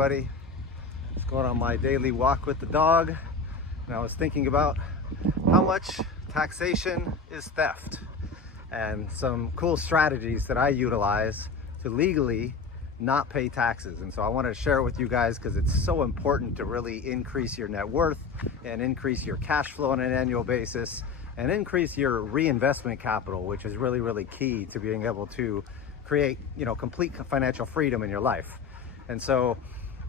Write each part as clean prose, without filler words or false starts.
everybody. Just going on my daily walk with the dog, and I was thinking about how much taxation is theft and some cool strategies that I utilize to legally not pay taxes. And so I wanted to share it with you guys because it's so important to really increase your net worth and increase your cash flow on an annual basis and increase your reinvestment capital, which is really key to being able to create, complete financial freedom in your life. And so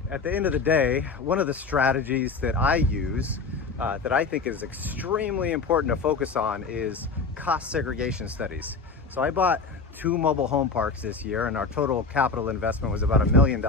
at the end of the day, one of the strategies that I use that I think is extremely important to focus on is cost segregation studies. So I bought 2 mobile home parks this year, and our total capital investment was about $1 million.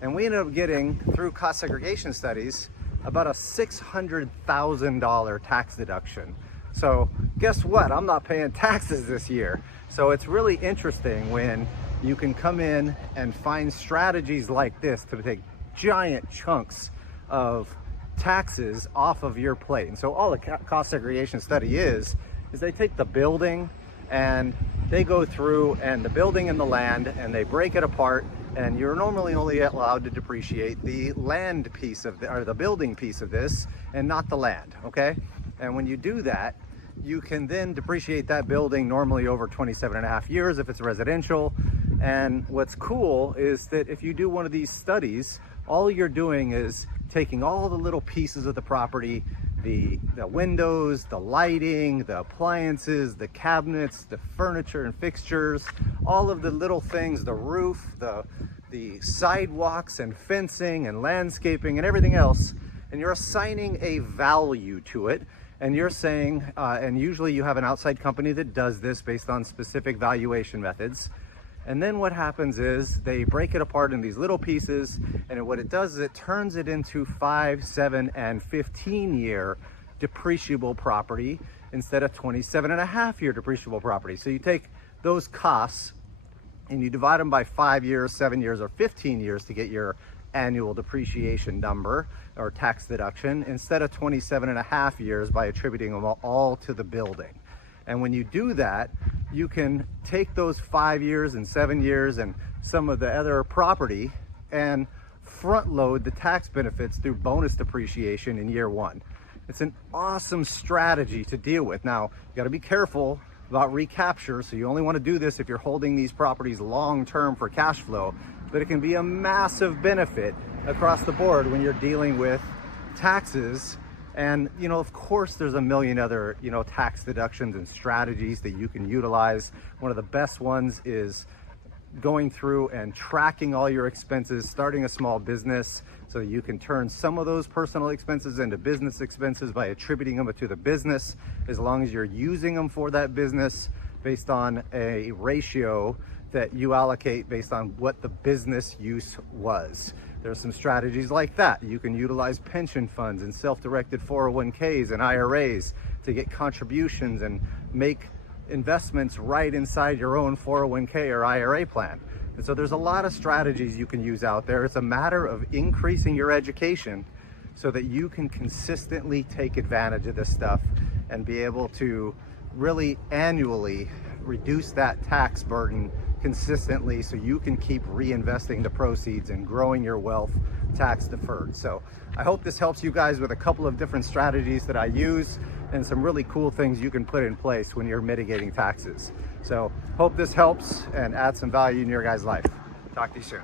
And we ended up getting, through cost segregation studies, about a $600,000 tax deduction. So guess what? I'm not paying taxes this year. So it's really interesting when you can come in and find strategies like this to take giant chunks of taxes off of your plate. And so all the cost segregation study is they take the building and they go through and the building and the land and they break it apart, and you're normally only allowed to depreciate the land piece of or the building piece of this and not the land, okay? And when you do that, you can then depreciate that building normally over 27.5 years if it's residential. And what's cool is that if you do one of these studies, all you're doing is taking all the little pieces of the property, the windows, the lighting, the appliances, the cabinets, the furniture and fixtures, all of the little things, the roof, the sidewalks and fencing and landscaping and everything else, and you're assigning a value to it. And you're saying, and usually you have an outside company that does this based on specific valuation methods. And then what happens is they break it apart in these little pieces, and what it does is it turns it into 5, 7, and 15-year depreciable property instead of 27.5-year depreciable property. So you take those costs and you divide them by 5 years, 7 years, or 15 years to get your annual depreciation number or tax deduction, instead of 27.5 years by attributing them all to the building. And when you do that, you can take those 5 years and 7 years and some of the other property and front load the tax benefits through bonus depreciation in year 1. It's an awesome strategy to deal with. Now, you got to be careful about recapture, so you only want to do this if you're holding these properties long term for cash flow, but it can be a massive benefit across the board when you're dealing with taxes. And of course there's a million other tax deductions and strategies that you can utilize. One of the best ones is going through and tracking all your expenses, starting a small business so that you can turn some of those personal expenses into business expenses by attributing them to the business, as long as you're using them for that business based on a ratio that you allocate based on what the business use was. There's some strategies like that. You can utilize pension funds and self-directed 401ks and IRAs to get contributions and make investments right inside your own 401k or IRA plan. And so there's a lot of strategies you can use out there. It's a matter of increasing your education so that you can consistently take advantage of this stuff and be able to really annually reduce that tax burden consistently, so you can keep reinvesting the proceeds and growing your wealth tax deferred. So I hope this helps you guys with a couple of different strategies that I use and some really cool things you can put in place when you're mitigating taxes. So hope this helps and adds some value in your guys' life. Talk to you soon.